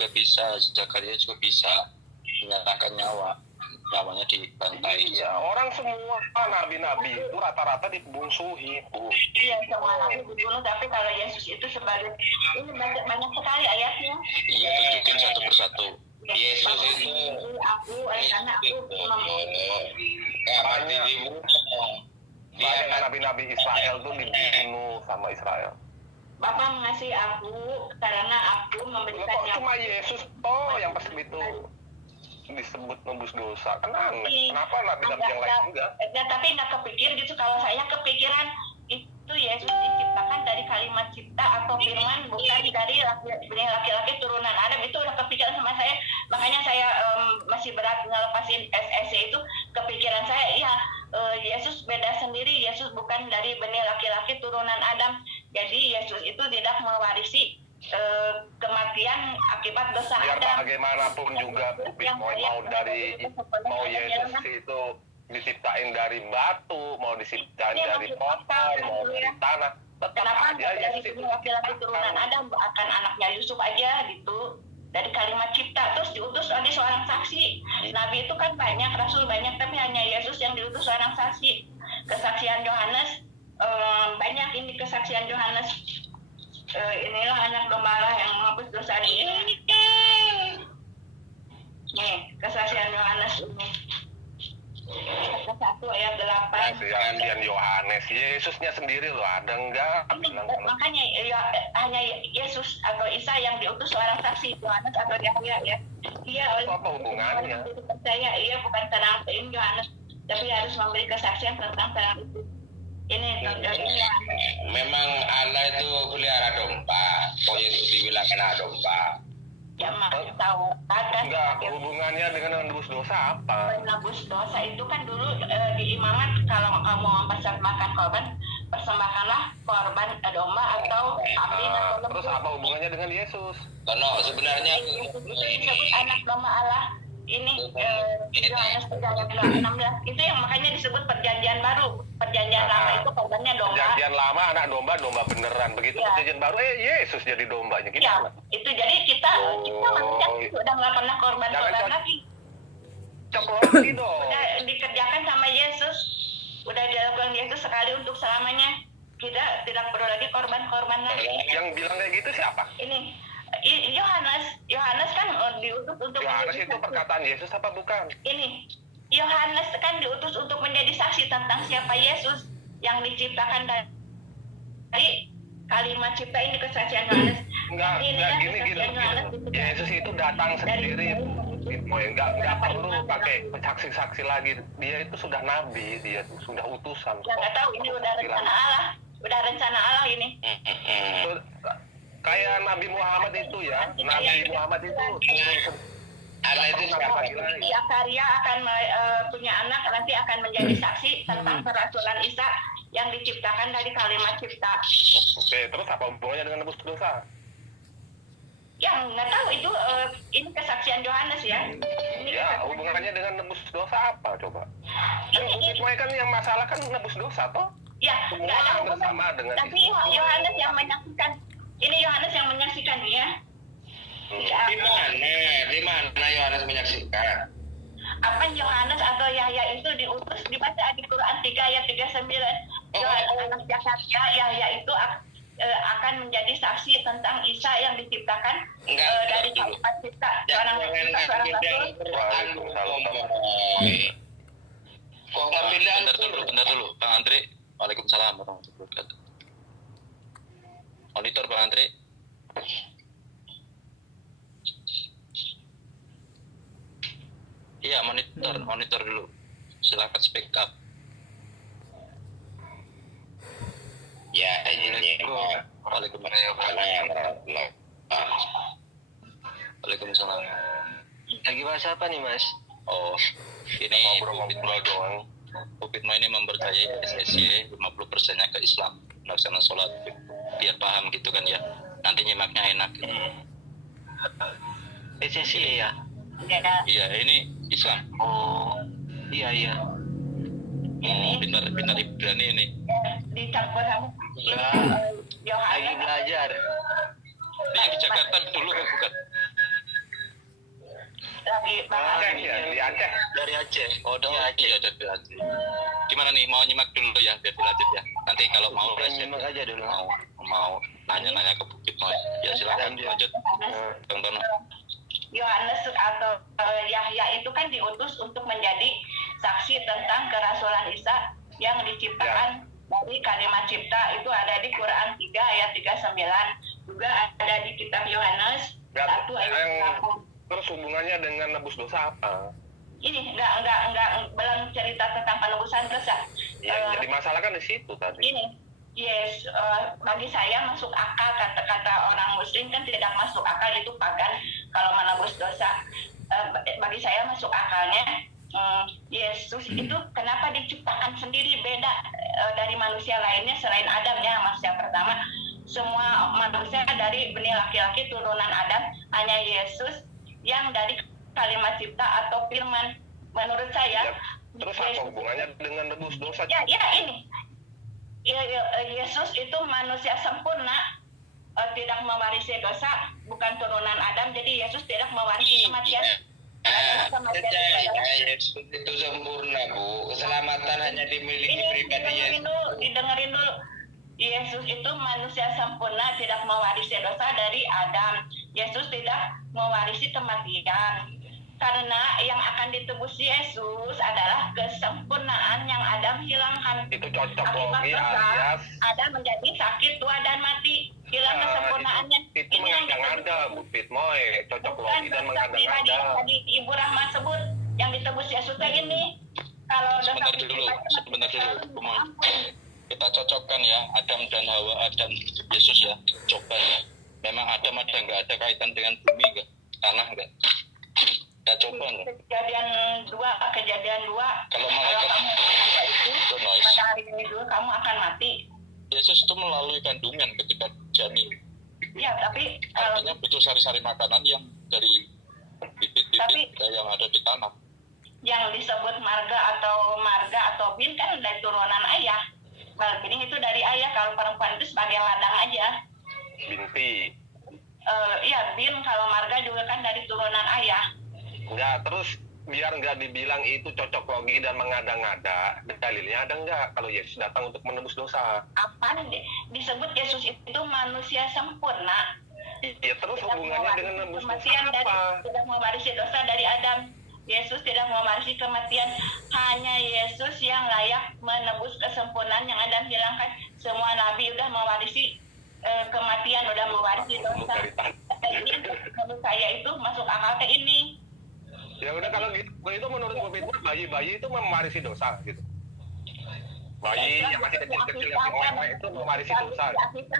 juga bisa, Zakaria juga bisa menyatakan nyawanya dibantai. Iya, orang semua nabi-nabi itu rata-rata dibungsuhi, Bu. Iya, semua nabi dibunuh, tapi kalau Yesus itu sebagai ini banyak sekali ayatnya. Iya, tunjukin satu persatu. Yesus itu aku karena aku Banyak nabi-nabi Israel tuh dibunuh sama Israel. Bapak mengasihi aku karena aku memberikan Kok cuma Yesus yang pas itu disebut nembus dosa, kan aneh. Kenapa nabi-nabi yang lain enggak? Tapi nggak kepikir gitu. Kalau saya kepikiran itu Yesus diciptakan dari kalimat cipta atau firman, bukan dari laki-laki turunan Adam. Itu udah kepikiran sama saya. Makanya saya masih berat ngelepasin SSC itu. Kepikiran saya, ya Yesus beda sendiri. Yesus bukan dari benih laki-laki turunan Adam. Jadi Yesus itu tidak mewarisi kematian akibat dosa Biar Adam. bagaimanapun juga mau Yesus itu diciptain dari batu, mau diciptain dari pohon, mau dari tanah, tetap Kenapa aja dari Yesus itu laki-laki turunan Adam akan anaknya Yusuf aja gitu, dari kalimat cipta terus diutus ada seorang saksi. Nabi itu kan banyak, rasul banyak, tapi hanya Yesus yang diutus seorang saksi. Kesaksian Yohanes banyak, ini kesaksian Yohanes. Inilah anak domba Allah yang menghapus dosa dunia. Nih, kesaksian Yohanes ini. Ayat 1 ayat 8. Kesaksian Yohanes, Yesusnya sendiri loh, ada enggak? Makanya hanya Yesus atau Isa yang diutus seorang saksi, Yohanes atau Yahya ya. Iya, apa hubungannya? Percaya, iya bukan terang ini Yohanes, tapi harus memberi kesaksian tentang terang itu. Ini contohnya. memang Allah itu pelihara domba. Kok Yesus dibilang kena domba? Ya maksud tahu ada. Enggak, hubungannya dengan menebus dosa apa? Menebus dosa itu kan dulu di imamat kalau kamu mempersembahkan korban, persembahkanlah korban domba atau sapi atau lembu. Terus apa hubungannya dengan Yesus? Karena sebenarnya Itu disebut anak domba Allah. Ini Yohanes 3:16 itu yang makanya disebut perjanjian baru. Perjanjian lama itu korbannya domba. Perjanjian lama anak domba beneran. Begitu Ya. perjanjian baru Yesus jadi dombanya. Ya, Gimana? itu jadi kita manusia udah nggak pernah korban lagi. Lagi dong. Udah dikerjakan sama Yesus, udah dilakukan Yesus sekali untuk selamanya. Kita tidak perlu lagi korban lagi. Yang bilang kayak gitu siapa? Ini Yohanes kan diutus untuk Yohanes itu perkataan Yesus apa bukan? ini Yohanes kan diutus untuk menjadi saksi tentang siapa Yesus yang diciptakan dari kalimat cipta. Ini kesaksian Yohanes. Enggak gini. Yesus itu datang sendiri. Enggak perlu pakai saksi-saksi lagi. Dia itu sudah nabi, dia sudah utusan. Ya nggak tahu, ini udah rencana Allah ini. Kayak Nabi Muhammad itu ya, Nabi Muhammad itu Allah itu siapa? Zakaria akan punya anak, nanti akan menjadi saksi tentang kerasulan Isa yang diciptakan dari kalimat cipta. Oke, terus apa hubungannya dengan nebus dosa? Yang nggak tahu itu ini kesaksian Yohanes ya. Ini Ya, hubungannya dengan nebus dosa apa coba? Semua kan yang masalah kan nebus dosa toh? Ya, nggak ada Semua bersama hubungan. dengan Tapi Yohanes yang menyaksikan. Ini Yohanes yang menyaksikan ya. Di mana Yohanes menyaksikan? Apa Yohanes atau Yahya itu diutus, dibaca di Quran 3 ayat 39. Yohanes anak Zakaria, Yahya itu akan menjadi saksi tentang Isa yang diciptakan dari kalimat cipta. Seorang rasul. Kok ngambil Bentar dulu, Bang Andre. Waalaikumsalam warahmatullahi wabarakatuh. Monitor Bang Andre. Iya, monitor dulu. Silakan speak up. Ya, ini Waalaikumsalam. Lagi bahas apa nih Mas? Oh, ini ngobrol doang. Upitma ini mempercayai SSY 50%-nya ke Islam, melaksanakan sholat, biar paham gitu kan ya. Nanti nyimaknya enak. SSI ya? Iya, ini Islam. Oh, iya. Benar Ibrani ini. Dicampur sama Lagi Yohanes. belajar. Ini yang di Jakarta dulu kan bukan? Aceh. Dari Aceh. Oh, iya dari Aceh. Gimana nih, mau nyimak dulu ya biar dilanjut ya. Nanti kalau mau Nyimak aja dulu. mau nanya-nanya ke Bukit Noy. Ya silakan lanjut. Bang Tono. Yohanes atau Yahya itu kan diutus untuk menjadi saksi tentang kerasulan Isa yang diciptakan dari kalimat cipta. Itu ada di Quran 3 ayat 39, juga ada di kitab Yohanes 1 ayat 8. Terus hubungannya dengan nebus dosa apa? Ini enggak belum cerita tentang penebusan dosa. Ya, jadi masalah kan di situ tadi. Ini bagi saya masuk akal, kata orang muslim kan tidak masuk akal itu pagan kalau menebus dosa. Bagi saya masuk akalnya Yesus itu kenapa diciptakan sendiri beda dari manusia lainnya selain Adam ya, manusia pertama. Semua manusia dari benih laki-laki turunan Adam, hanya Yesus yang dari kalimat cipta atau firman. Menurut saya Terus apa hubungannya dengan nebus dosa? Ini Yesus itu manusia sempurna, tidak mewarisi dosa, bukan turunan Adam, jadi Yesus tidak mewarisi kematian. Yesus itu sempurna, Bu. Keselamatan hanya dimiliki pribadi Yesus. Didengerin dulu. Yesus itu manusia sempurna, tidak mewarisi dosa dari Adam. Yesus tidak mewarisi kematian. Karena yang akan ditebus Yesus adalah kesempurnaan yang Adam hilangkan. Itu cocok Akibat logi dosa, alias Adam menjadi sakit, tua, dan mati. Hilang kesempurnaannya. itu mengada-ngada, Bu Pitmoy. Cocok logi dan mengada-ngada. Tadi Ibu Rahma sebut yang ditebus Yesus ini. Kalau dosa Sebentar dulu, Bu Moy. Kita cocokkan ya, Adam dan Hawa, Adam Yesus ya, coba ya. Memang Adam ada nggak ada kaitan dengan bumi nggak, tanah nggak? Kita coba nggak? Kejadian 2. Kalau malaikat itu pada hari ini dulu kamu akan mati. Yesus itu melalui kandungan ketika janin. Ya, tapi Artinya butuh sari-sari makanan yang dari bibit-bibit yang ada di tanah. Yang disebut marga atau bin kan dari turunan ayah. Bening itu dari ayah, kalau perempuan itu sebagai ladang aja. Binti. Bin, kalau marga juga kan dari turunan ayah. Enggak, terus biar nggak dibilang itu cocok logi dan mengada-ngada, dalilnya ada nggak kalau Yesus datang untuk menebus dosa? Apa disebut Yesus itu manusia sempurna? Iya, terus hubungannya dengan menebus dosa apa? Tidak mewarisi dosa dari Adam. Yesus tidak mewarisi kematian. Hanya Yesus yang layak menebus kesempurnaan yang Adam hilangkan. Semua nabi udah mewarisi kematian, udah mewarisi dosa. Ini menurut saya itu masuk akal ke ini. Ya udah, kalau gitu, itu menurut Bu Pitmoy, bayi-bayi itu mewarisi dosa gitu. Bayi yang masih kecil-kecil yang si itu mewarisi dosa.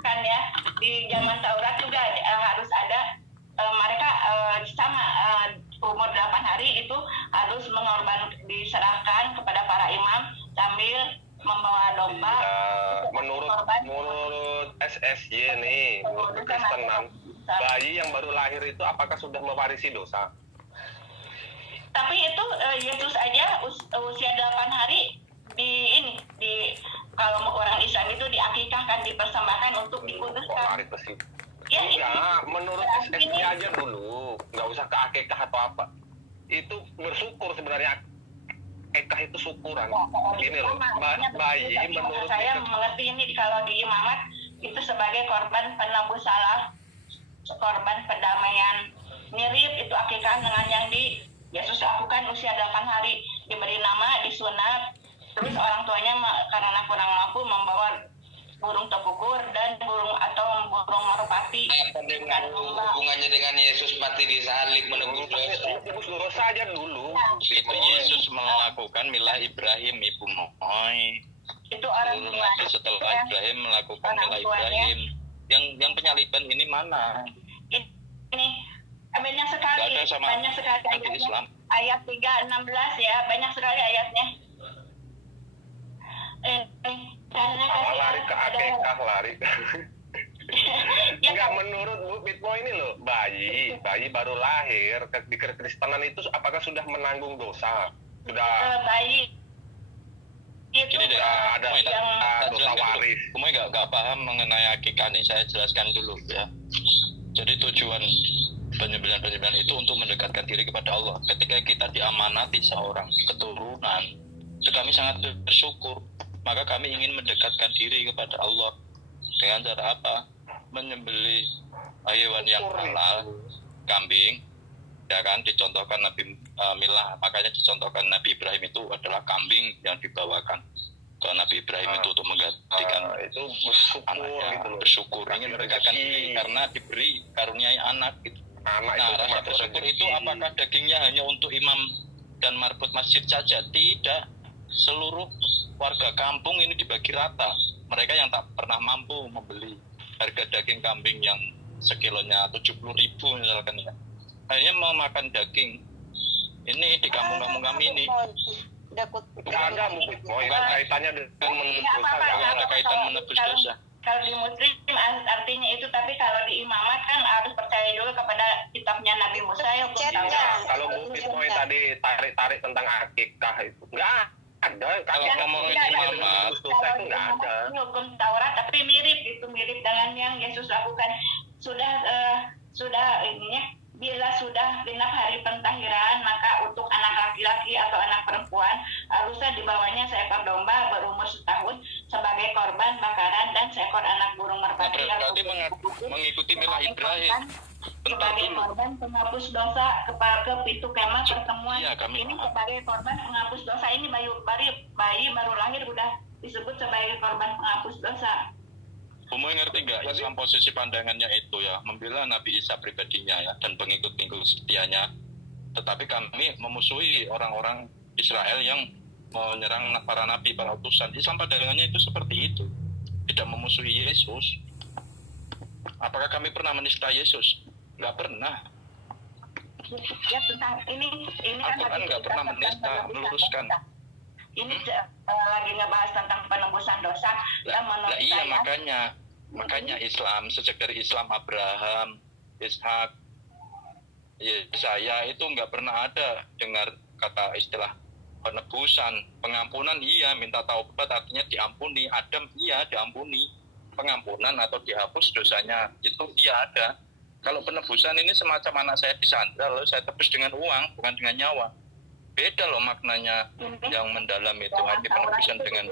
Kan ya, di zaman Taurat juga harus ada mereka sama umur 8 hari itu harus diserahkan kepada para imam sambil membawa domba. Menurut SSY nih, menurut Kristenan, bayi yang baru lahir itu apakah sudah mewarisi dosa? Tapi itu Yesus aja usia 8 hari kalau orang Islam itu diakikahkan, dipersembahkan untuk dikuduskan. Ya, enggak, menurut SSY aja dulu, nggak usah ke akikah atau apa. Itu bersyukur sebenarnya. Akikah itu syukuran. Gini loh, bayi menurut saya mengerti ini kalau di imamat itu sebagai korban penebus salah, korban pendamaian. Mirip itu akikah dengan yang di Yesus lakukan usia 8 hari, diberi nama, disunat, terus orang tuanya karena kurang mampu membawa burung tekukur dan burung merpati. Apa dengan hubungannya dengan Yesus mati di salib menebus dosa? Menebus dosa aja dulu. Itu Yesus melakukan milah Ibrahim, Ibu Moy. Itu orang tua. Setelah Ibrahim melakukan milah Ibrahim. Yang penyaliban ini mana? Ini banyak sekali ayatnya. Islam. Ayat 3:16 ya, banyak sekali ayatnya. Lari ke akikah, lari. Enggak, menurut Bu Pitmoy ini loh, bayi baru lahir di Kekristenan itu apakah sudah menanggung dosa? Sudah bayi itu Gini deh, ada dosa waris. Kamu nggak paham mengenai akikah nih, saya jelaskan dulu ya. Jadi tujuan penyembelihan itu untuk mendekatkan diri kepada Allah. Ketika kita diamanati seorang keturunan, itu kami sangat bersyukur. Maka kami ingin mendekatkan diri kepada Allah dengan cara apa? Menyembelih hewan yang halal, kambing, ya kan? Dicontohkan Nabi Milah, makanya dicontohkan Nabi Ibrahim itu adalah kambing yang dibawakan ke Nabi Ibrahim itu untuk menggantikan itu bersyukur anaknya, gitu loh. bersyukur ingin mendekatkan diri karena diberi karuniai anak gitu. Anak Nah, itu rasa termasuk bersyukur rezeki. itu apakah dagingnya hanya untuk imam dan marbot masjid saja? Tidak. Seluruh warga kampung ini dibagi rata. Mereka yang tak pernah mampu membeli harga daging kambing yang sekilonya 70.000 misalkan ya, akhirnya mau makan daging ini di kampung-kampung kami ini. Nggak ada mungkin poin kaitannya dengan menebus dosa, Nggak nggak ada kaitan menebus dosa. Kalau di muslim artinya itu, tapi kalau di imamat kan harus percaya juga kepada kitabnya Nabi Musa ya. Kalau mungkin poin tadi tarik tentang akikah itu nggak ada. Kalau ngomongin imamat, menebus dosa itu nggak ada. Ini hukum Taurat tapi mirip dengan yang Yesus lakukan. Sudah ininya, bila sudah genap hari pentahiran, maka untuk anak laki-laki atau anak perempuan harusnya dibawanya seekor domba berumur setahun sebagai korban bakaran dan seekor anak burung merpati. berarti mengikuti milah Ibrahim. Bentar Sebagai dulu. korban penghapus dosa ke pintu kemah pertemuan. Iya, kami Ini paham. sebagai korban penghapus dosa. Ini bayi baru lahir udah disebut sebagai korban penghapus dosa. Umum ngerti nggak Islam posisi pandangannya itu ya membela Nabi Isa pribadinya ya dan pengikut-pengikut setianya, tetapi kami memusuhi orang-orang Israel yang menyerang para nabi, para utusan. Islam pandangannya itu seperti itu, tidak memusuhi Yesus. Apakah kami pernah menista Yesus? Nggak pernah. Ya tentang ini kan Al-Quran lagi nggak kita pernah tentang menista, penebusan meluruskan. dosa. Ini lagi ngebahas tentang penebusan dosa. Ya, menurut Iya saya, makanya Islam sejak dari Islam Abraham, Ishak, Yesaya itu nggak pernah ada dengar kata istilah penebusan, pengampunan. Iya, minta taubat artinya diampuni. Adam iya diampuni, pengampunan atau dihapus dosanya itu iya ada. Kalau penebusan ini semacam anak saya disandra lalu saya tebus dengan uang bukan dengan nyawa. Beda loh maknanya yang mendalam itu, arti penebusan dengan